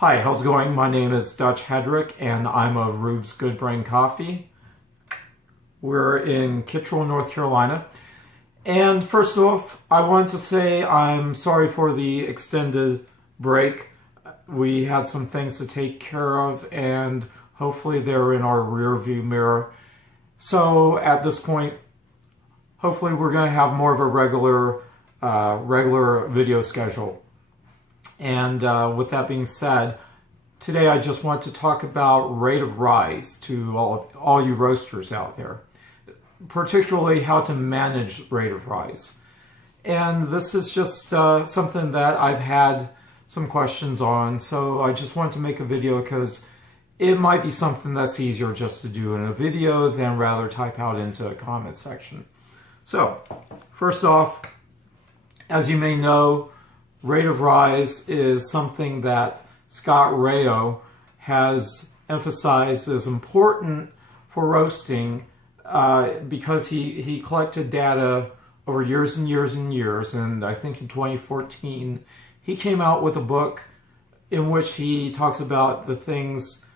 Hi, how's it going? My name is Dutch Hedrick, and I'm of Rube's Good Brain Coffee. We're in Kittrell, North Carolina. And first off, I want to say I'm sorry for the extended break. We had some things to take care of, and hopefully they're in our rear view mirror. So at this point, hopefully we're going to have more of a regular video schedule. And with that being said, today I just want to talk about rate of rise to all you roasters out there, particularly how to manage rate of rise. And this is just something that I've had some questions on, so I just wanted to make a video because it might be something that's easier just to do in a video than rather type out into a comment section. So, first off, as you may know, rate of rise is something that Scott Rayo has emphasized as important for roasting because he collected data over years and years and years, and I think in 2014 he came out with a book in which he talks about the things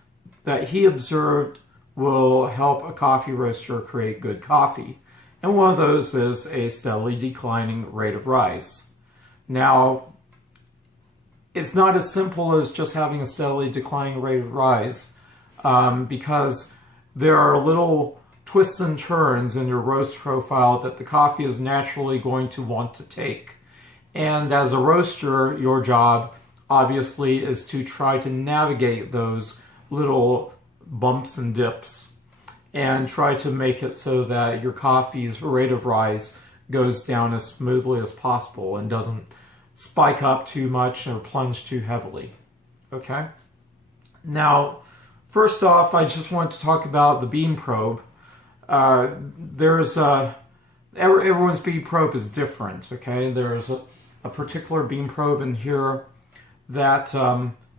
that he observed will help a coffee roaster create good coffee. And one of those is a steadily declining rate of rise. Now, it's not as simple as just having a steadily declining rate of rise because there are little twists and turns in your roast profile that the coffee is naturally going to want to take. And as a roaster, your job obviously is to try to navigate those little bumps and dips and try to make it so that your coffee's rate of rise goes down as smoothly as possible and doesn't spike up too much or plunge too heavily. Okay? Now, first off, I just want to talk about the beam probe. Everyone's beam probe is different, okay? There's a particular beam probe in here that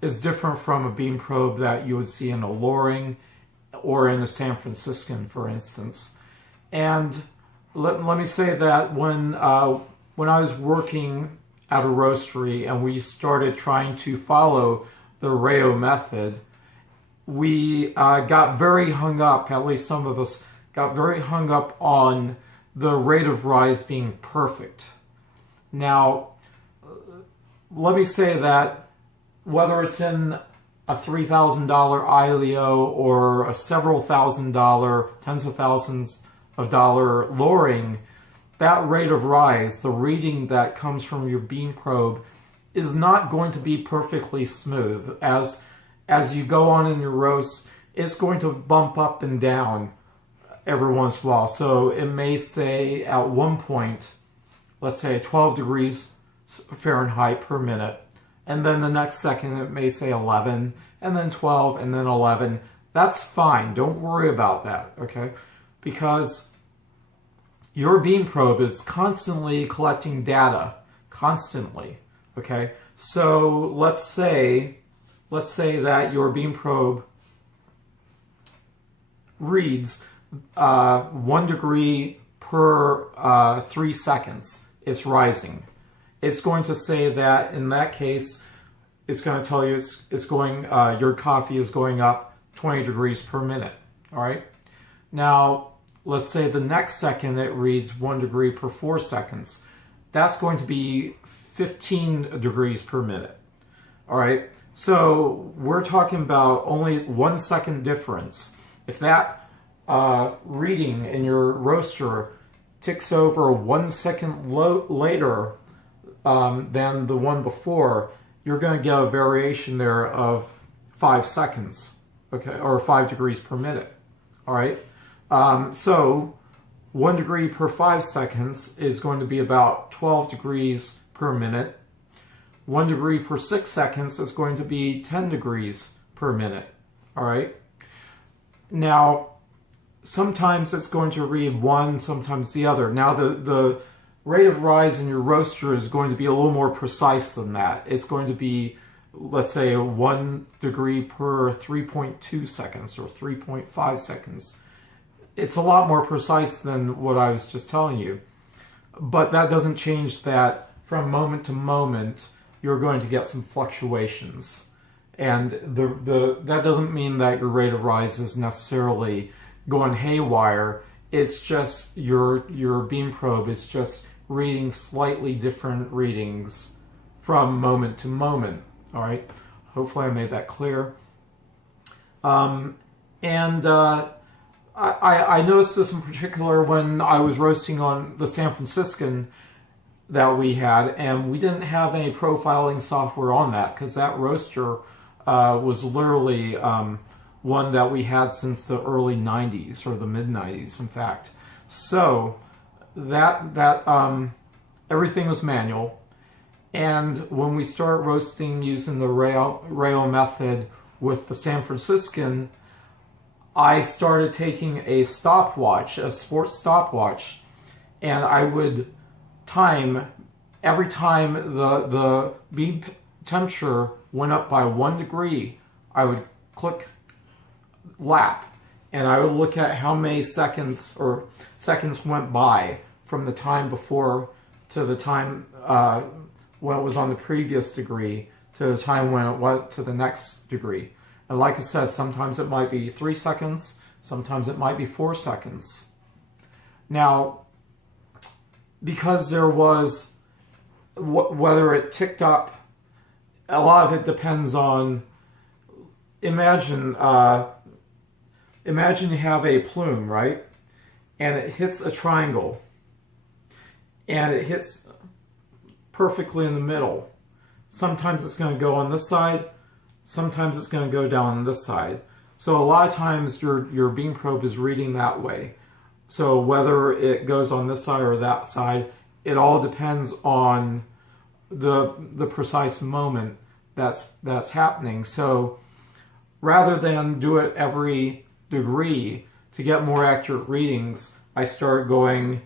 is different from a beam probe that you would see in a Loring or in a San Franciscan, for instance. And let me say that when I was working at a roastery and we started trying to follow the Rayo method, we got very hung up, at least some of us got very hung up on the rate of rise being perfect. Now, let me say that whether it's in a $3,000 Aillio or a several $1,000, tens of thousands of dollar Loring, that rate of rise, the reading that comes from your beam probe, is not going to be perfectly smooth. As you go on in your roast, it's going to bump up and down every once in a while. So it may say at one point, let's say 12 degrees Fahrenheit per minute, and then the next second it may say 11, and then 12, and then 11. That's fine. Don't worry about that, okay? Because your beam probe is constantly collecting data, constantly, okay? So let's say that your beam probe reads 1 degree per 3 seconds. It's rising. It's going to say that in that case, it's going to tell you it's going, your coffee is going up 20 degrees per minute, all right? Now, let's say the next second it reads 1 degree per 4 seconds. That's going to be 15 degrees per minute. All right, so we're talking about only 1 second difference. If that reading in your roaster ticks over 1 second later than the one before, you're going to get a variation there of 5 seconds, okay, or 5 degrees per minute. All right. So 1 degree per 5 seconds is going to be about 12 degrees per minute. 1 degree per 6 seconds is going to be 10 degrees per minute. All right. Now, sometimes it's going to read one, sometimes the other. Now, the rate of rise in your roaster is going to be a little more precise than that. It's going to be, let's say, 1 degree per 3.2 seconds or 3.5 seconds. It's a lot more precise than what I was just telling you. But that doesn't change that from moment to moment, you're going to get some fluctuations. And that doesn't mean that your rate of rise is necessarily going haywire. It's just your beam probe is just reading slightly different readings from moment to moment. All right. Hopefully I made that clear. I noticed this in particular when I was roasting on the San Franciscan that we had, and we didn't have any profiling software on that because that roaster was literally one that we had since the early 90s or the mid 90s, in fact. So everything was manual. And when we start roasting using the Rayo method with the San Franciscan, I started taking a stopwatch, a sports stopwatch, and I would time every time the beam temperature went up by 1 degree, I would click lap, and I would look at how many seconds went by from the time before to the time when it was on the previous degree to the time when it went to the next degree. And like I said, sometimes it might be 3 seconds, sometimes it might be 4 seconds. Now, because there was, whether it ticked up, a lot of it depends on, imagine you have a plume, right? And it hits a triangle, and it hits perfectly in the middle. Sometimes it's going to go on this side, sometimes it's going to go down on this side. So a lot of times your beam probe is reading that way. So whether it goes on this side or that side, it all depends on the precise moment that's happening. So rather than do it every degree to get more accurate readings, I start going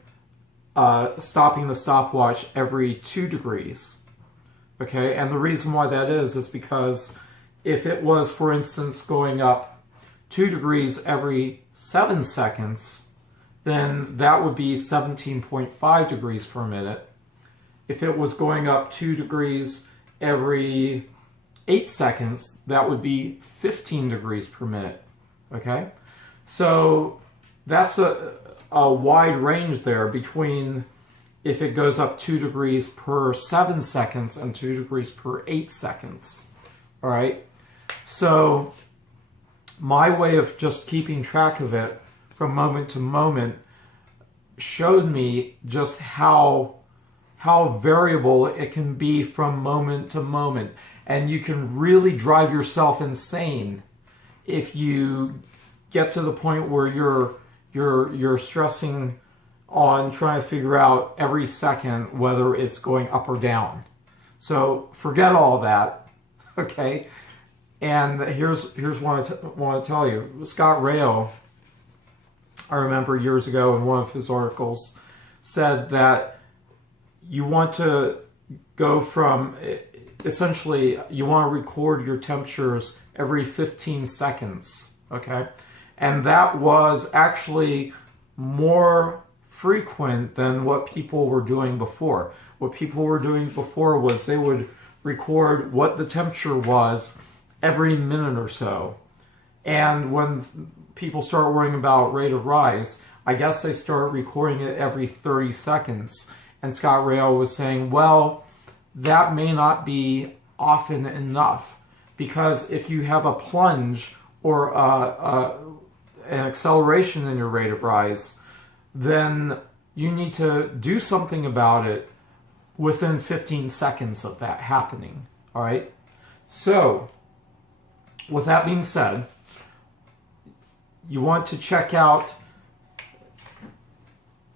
stopping the stopwatch every 2 degrees. Okay, and the reason why that is because if it was, for instance, going up 2 degrees every 7 seconds, then that would be 17.5 degrees per minute. If it was going up 2 degrees every 8 seconds, that would be 15 degrees per minute. Okay, so that's a wide range there between if it goes up 2 degrees per 7 seconds and 2 degrees per 8 seconds. All right, so my way of just keeping track of it from moment to moment showed me just how variable it can be from moment to moment. And you can really drive yourself insane if you get to the point where you're stressing on trying to figure out every second whether it's going up or down. So forget all that, okay? And here's what I want to tell you. Scott Rayo, I remember years ago in one of his articles, said that you want to go from, essentially, you want to record your temperatures every 15 seconds, okay? And that was actually more frequent than what people were doing before. What people were doing before was they would record what the temperature was every minute or so. And when people start worrying about rate of rise, I guess they start recording it every 30 seconds. And Scott Rayo was saying, well, that may not be often enough, because if you have a plunge or an acceleration in your rate of rise, then you need to do something about it within 15 seconds of that happening. All right? So, with that being said, you want to check out,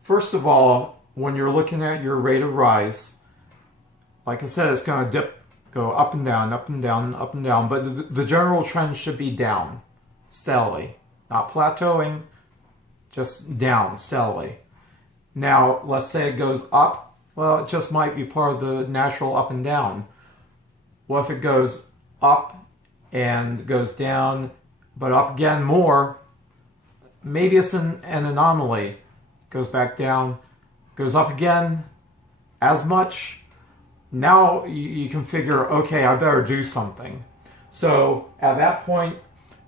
first of all, when you're looking at your rate of rise, like I said, it's going to go up and down, up and down, up and down, but the general trend should be down steadily, not plateauing, just down steadily. Now, let's say it goes up. Well, it just might be part of the natural up and down. What if it goes up and goes down, but up again more? Maybe it's an anomaly. Goes back down, goes up again, as much. Now you can figure, okay, I better do something. So at that point,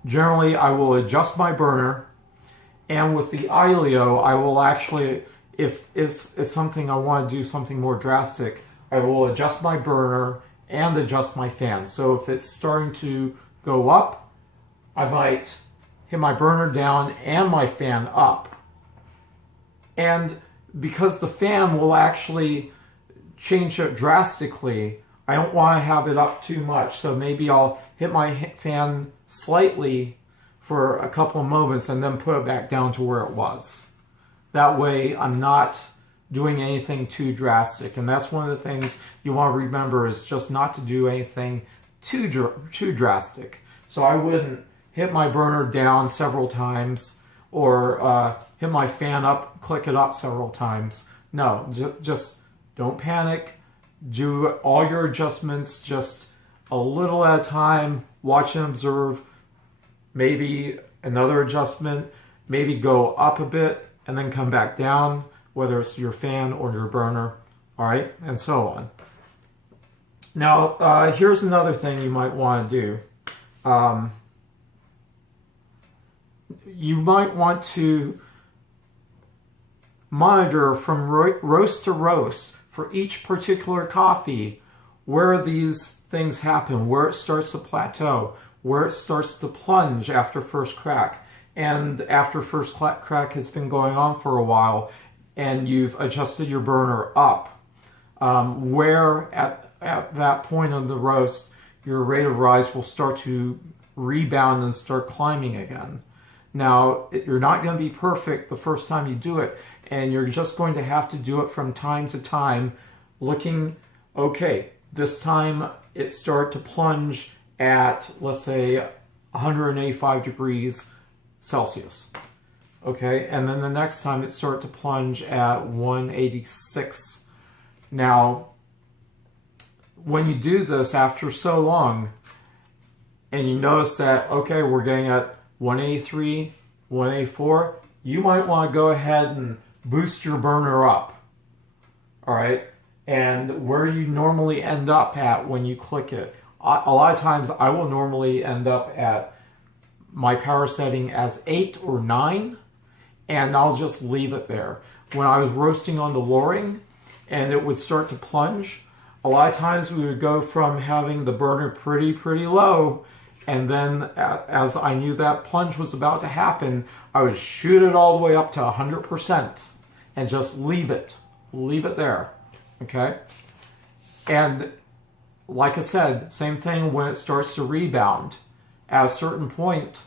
generally I will adjust my burner, and with the Aillio, I will actually, if it's something I want to do something more drastic, I will adjust my burner and adjust my fan. So if it's starting to go up, I might hit my burner down and my fan up. And because the fan will actually change it drastically, I don't want to have it up too much. So maybe I'll hit my fan slightly for a couple of moments and then put it back down to where it was. That way I'm not doing anything too drastic. And that's one of the things you want to remember, is just not to do anything too drastic. So I wouldn't hit my burner down several times, or hit my fan up, click it up several times. No, just don't panic. Do all your adjustments just a little at a time. Watch and observe. Maybe another adjustment. Maybe go up a bit and then come back down, whether it's your fan or your burner. All right, and so on. Now, here's another thing you might want to do. You might want to monitor from roast to roast for each particular coffee where these things happen, where it starts to plateau, where it starts to plunge after first crack. And after first crack has been going on for a while and you've adjusted your burner up, where at that point of the roast your rate of rise will start to rebound and start climbing again. Now, you're not going to be perfect the first time you do it, and you're just going to have to do it from time to time, looking, okay, this time it started to plunge at, let's say, 185 degrees Celsius. Okay, and then the next time it started to plunge at 186. Now, when you do this after so long, and you notice that, okay, we're getting at 183, 184, you might want to go ahead and boost your burner up. All right, and where you normally end up at when you click it. A lot of times I will normally end up at my power setting as 8 or 9, and I'll just leave it there. When I was roasting on the Loring and it would start to plunge, a lot of times we would go from having the burner pretty low, and then as I knew that plunge was about to happen, I would shoot it all the way up to 100% and just leave it there, okay? And like I said, same thing when it starts to rebound. At a certain point,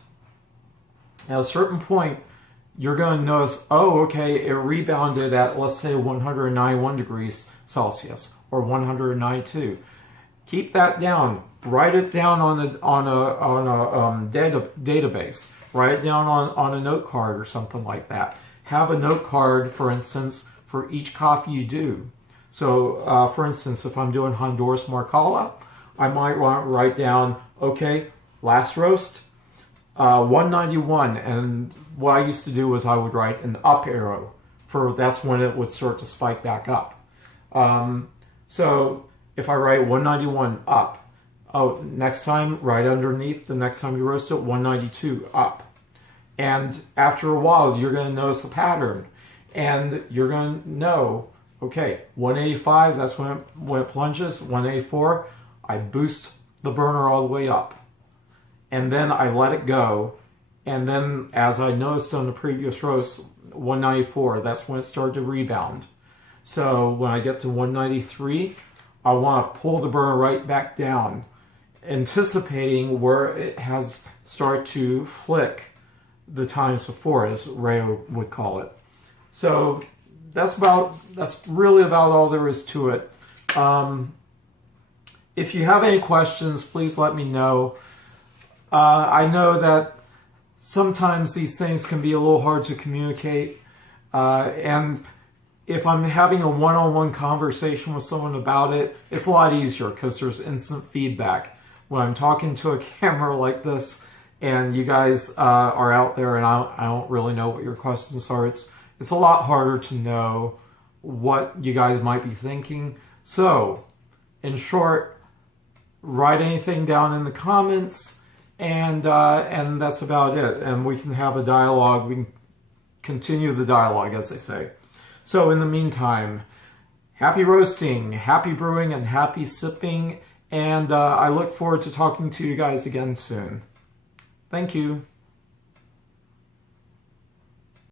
you're going to notice, oh, okay, it rebounded at, let's say, 191 degrees Celsius or 192. Keep that down. Write it down on a database. Write it down on a note card or something like that. Have a note card, for instance, for each coffee you do. So, for instance, if I'm doing Honduras Marcala, I might want to write down, okay, last roast, 191. And what I used to do was I would write an up arrow, for that's when it would start to spike back up. So if I write 191 up, oh, next time, right underneath, the next time you roast it, 192 up. And after a while, you're going to notice a pattern. And you're going to know, okay, 185, that's when it plunges. 184, I boost the burner all the way up. And then I let it go. And then, as I noticed on the previous roast, 194, that's when it started to rebound. So when I get to 193, I want to pull the burner right back down, anticipating where it has started to flick the times before, as Ray would call it. So that's really about all there is to it. If you have any questions, please let me know. I know that sometimes these things can be a little hard to communicate, and if I'm having a one-on-one conversation with someone about it, it's a lot easier because there's instant feedback. When I'm talking to a camera like this and you guys are out there and I don't really know what your questions are, it's a lot harder to know what you guys might be thinking. So, in short, write anything down in the comments, and that's about it. And we can have a dialogue. We can continue the dialogue, as they say. So in the meantime, happy roasting, happy brewing, and happy sipping. And I look forward to talking to you guys again soon. Thank you.